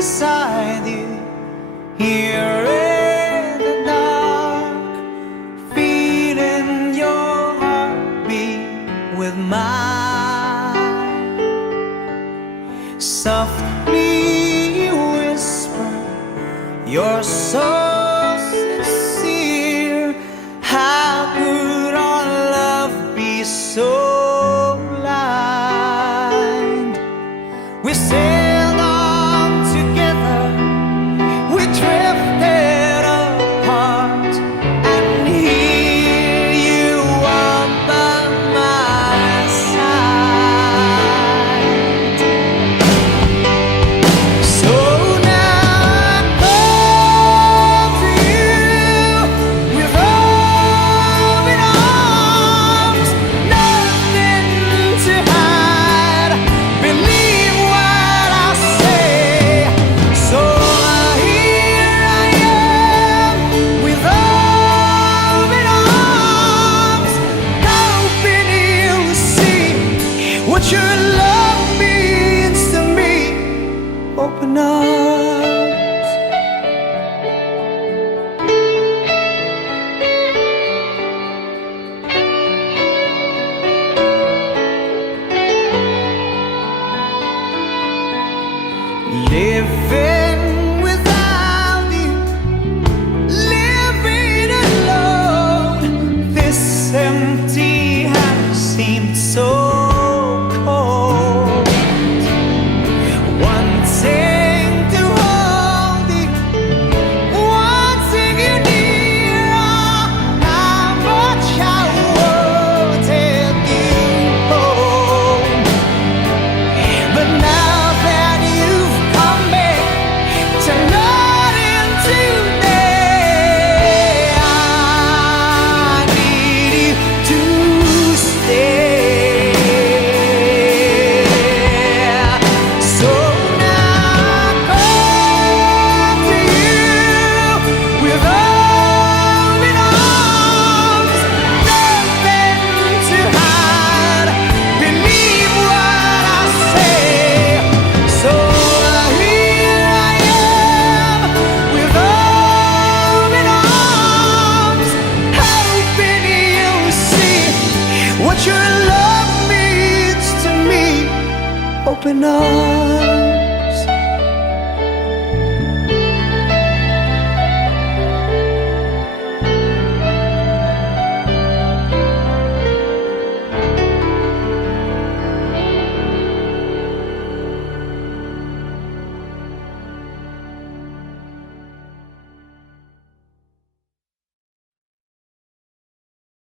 beside you here in the dark, feeling your heartbeat with mine. Softly whisper, you're so sincere. How could our love be so blind? We sailed on together, we drifted apart, and here you are by my side. So now I come to you with open arms, nothing to hide. Believe what I say. So here I am with open arms, hoping you'll see what your love means to me. Open arms. Living